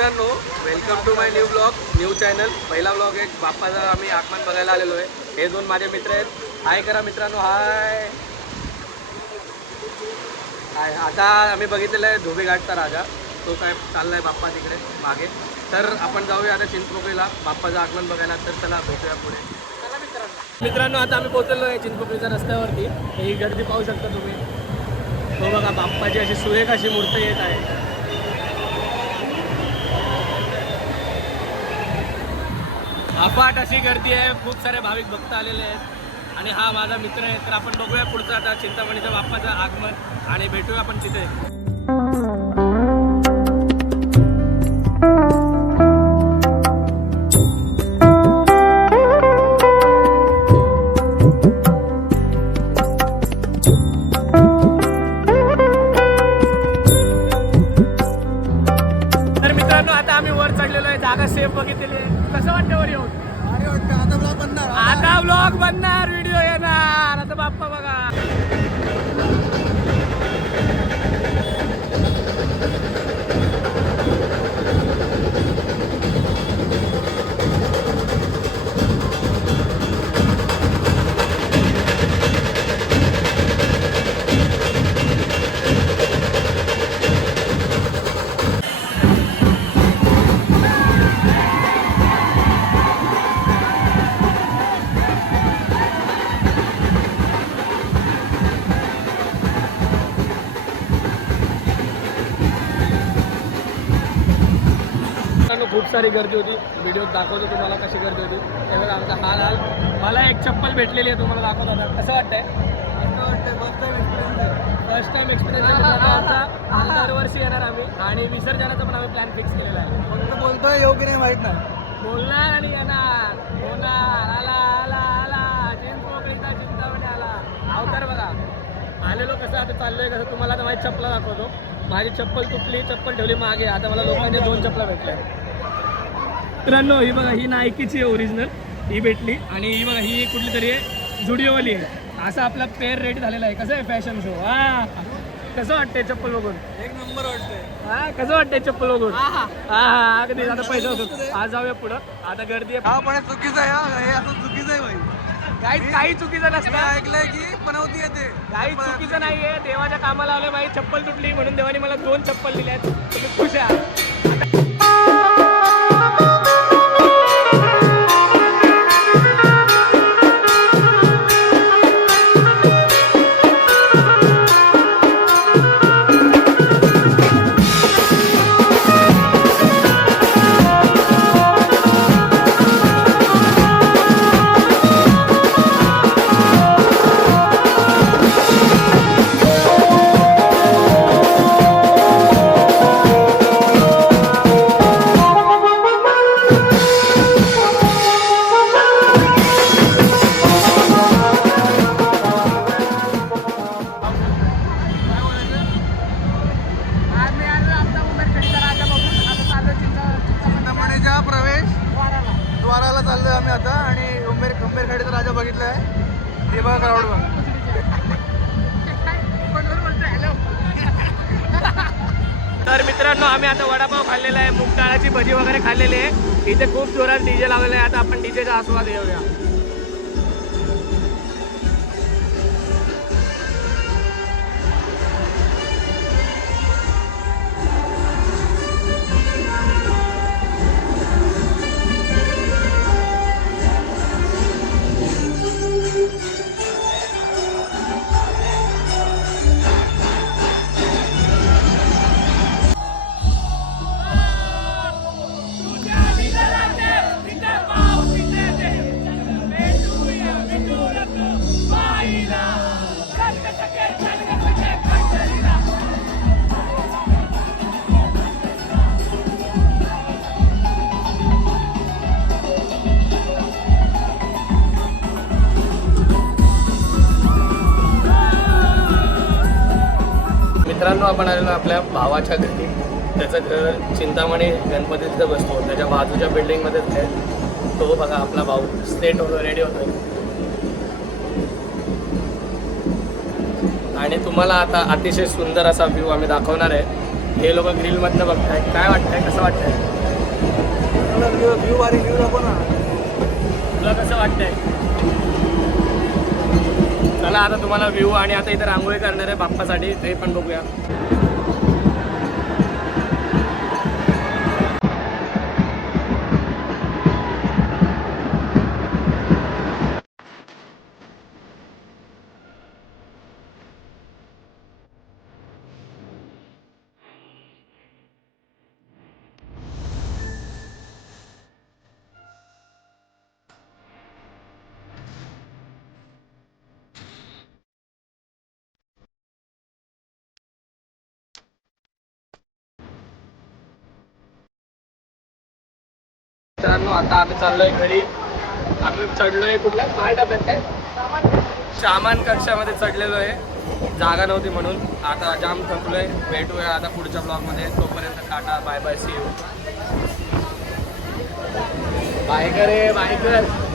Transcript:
मित्रांनो, welcome to my new channel. पहिला blog आहे बाप्पाचा. आम्ही आगमन बघायला आलेलो आहे. हे दोन माझे मित्र आहेत. हाय करा मित्रांनो, हाय. हाय. आता आम्ही बघितलेलं आहे धोबीघाटचा राजा. तो काय चाललाय बाप्पा तिकडे मागे. तर आपण जाऊया आता चिंचपोकळीला बाप्पाचं आगमन बघायला. तर चला भेटूया पुढे. चला मित्रांनो, आता आम्ही पोहोचलो आहे चिंचपोकळीच्या रस्त्यावरती. ही गर्दी पाहू शकता तुम्ही. तो बघा बाप्पाची अशी सुरेख अशी मूर्ती येत आहे. अफाट अशी गर्दी आहे. खूप सारे भाविक भक्त आलेले आहेत आणि हा माझा मित्र आहे. तर आपण बघूया पुढचं आता चिंतामणीच्या बाप्पाचं आगमन आणि भेटूया आपण तिथे. तर मित्रांनो, आता आम्ही वर चढलेलो आहे. जागा सेफ बघितलेली आहे. कसं वाटतं वर येऊन? आता ब्लॉग बनणार, व्हिडिओ येणार. आता बाप्पा बघा. खूप सारी गर्दी होती. व्हिडिओ दाखवतो तुम्हाला कशी गर्दी होती. त्यावेळेला आमचा हाल हाल. मला एक चप्पल भेटलेली आहे, तुम्हाला दाखवतो आता. कसं वाटतंय? फर्स्ट टाइम एक्सपिरियन्स आमचा. दरवर्षी येणार आम्ही आणि विसर्जनाचा पण आम्ही प्लॅन फिक्स केलेला आहे. फक्त बोलतोय योग्य नाही माहीत नाही. बोलणार आणि येणार. होणार. आला आला आला चिंचपोकळीचा चिंतामणी आला. अवतार बघा. आलेलो कसं आता चाललोय कसं तुम्हाला आता माझी चप्पल दाखवतो. माझी चप्पल तुटली, चप्पल ठेवली मागे. आता मला लोकांनी 2 चप्पला भेटल्या. मित्रांनो, ही बघा, ही नायकीची आहे ओरिजिनल. ही भेटली आणि ही बघा, ही कुठली तरी आहे जुडिओवाली आहे. असा आपला पेअर रेडी झालेला आहे. कसं आहे फॅशन शो. हा, कसं वाटतंय चप्पल बघून? एक नंबर वाटतंय. हा, कसं वाटतंय चप्पल बघून? हा हा, अगदी. आता पैसा होतो. आज जाऊया पुढं. आता गर्दी आहे. हा, पण हे चुकीचं आहे. हे असं चुकीचं आहे भाई. काही चुकीचं नसतं. ऐकलंय की पनवती येते. काही चुकीचं नाहीये. देवाच्या कामाला आलोय. माझी चप्पल तुटली म्हणून देवाने मला 2 चप्पल दिल्यात. तुम्ही खुश आहात. द्वाराला चाललोय आम्ही आता आणि उंबेरखेडचा राजा बघितलाय. हे बघा क्राऊड बघा. तर मित्रांनो, आम्ही आता वडापाव खाल्लेला आहे, मूग डाळाची भजी वगैरे खाल्लेली आहे. इथे खूप जोरात डीजे लावलेला आहे. आता आपण डीजेचा आस्वाद घेऊया. मित्रांनो, आपण आलेलो आपल्या भावाच्या घरी. त्याचं घर चिंतामणी गणपती तिथं बसतो. त्याच्या बाजूच्या बिल्डिंगमध्येच आहे. तो बघा आपला भाऊ स्टेट होतो, रेडी होतो. आणि तुम्हाला आता अतिशय सुंदर असा व्ह्यू आम्ही दाखवणार आहे. हे लोक ग्रिलमधनं बघताय. काय वाटतंय, कसं वाटतंय? चांगला व्ह्यू भारी व्ह्यू दाखव ना. तुला कसं वाटतंय? चला आता तुम्हाला व्ह्यू आणि आता इथे रांगोळी करणार आहे बाप्पासाठी, ते पण बघूया. मित्रांनो आता आम्ही चाललोय घरी. आम्ही चढलोय कुठल्या काय डब्यात काय सामान कक्षामध्ये चढलेलो आहे, जागा नव्हती म्हणून. आता जाम थकलोय. भेटूया आता पुढच्या ब्लॉगमध्ये. तोपर्यंत ta-ta bye bye see you. Bye कर रे, बाय कर.